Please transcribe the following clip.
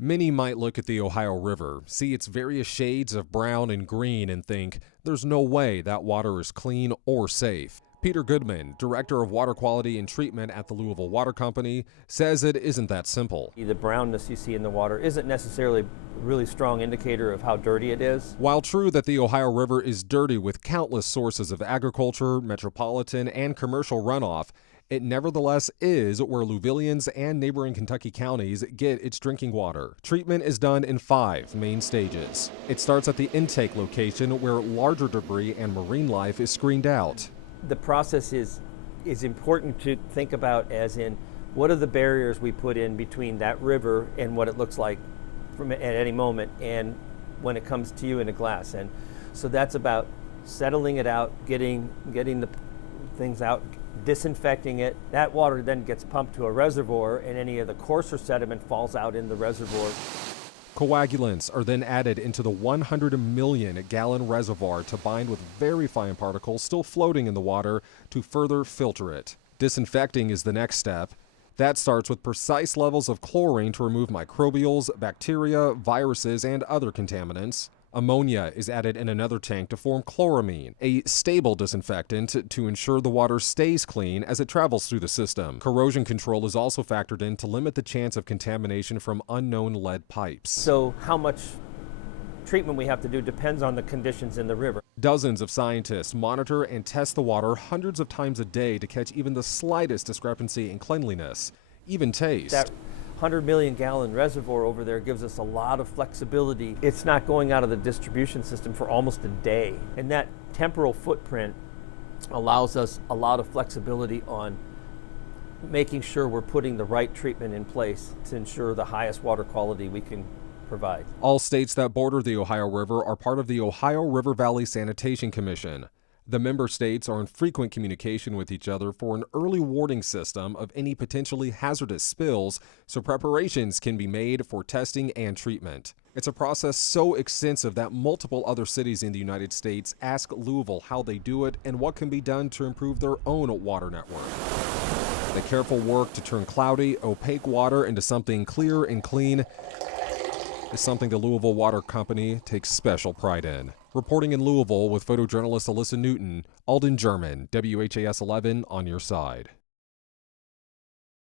Many might look at the Ohio River, see its various shades of brown and green, and think, there's no way that water is clean or safe. Peter Goodman, Director of Water Quality and Treatment at the Louisville Water Company, says it isn't that simple. The brownness you see in the water isn't necessarily a really strong indicator of how dirty it is. While true that the Ohio River is dirty with countless sources of agriculture, metropolitan, and commercial runoff, it nevertheless is where Louisvillians and neighboring Kentucky counties get its drinking water. Treatment is done in 5 main stages. It starts at the intake location where larger debris and marine life is screened out. The process is important to think about as in what are the barriers we put in between that river and what it looks like at any moment and when it comes to you in a glass. And so that's about settling it out, getting the things out, disinfecting it. That water then gets pumped to a reservoir and any of the coarser sediment falls out in the reservoir. Coagulants are then added into the 100 million gallon reservoir to bind with very fine particles still floating in the water to further filter it. Disinfecting is the next step. That starts with precise levels of chlorine to remove microbials, bacteria, viruses, and other contaminants. Ammonia is added in another tank to form chloramine, a stable disinfectant to ensure the water stays clean as it travels through the system. Corrosion control is also factored in to limit the chance of contamination from unknown lead pipes. So how much treatment we have to do depends on the conditions in the river. Dozens of scientists monitor and test the water hundreds of times a day to catch even the slightest discrepancy in cleanliness, even taste. That 100 million gallon reservoir over there gives us a lot of flexibility. It's not going out of the distribution system for almost a day. And that temporal footprint allows us a lot of flexibility on making sure we're putting the right treatment in place to ensure the highest water quality we can provide. All states that border the Ohio River are part of the Ohio River Valley Sanitation Commission. The member states are in frequent communication with each other for an early warning system of any potentially hazardous spills so preparations can be made for testing and treatment. It's a process so extensive that multiple other cities in the United States ask Louisville how they do it and what can be done to improve their own water network. The careful work to turn cloudy, opaque water into something clear and clean is something the Louisville Water Company takes special pride in. Reporting in Louisville with photojournalist Alyssa Newton, Alden German, WHAS 11 on your side.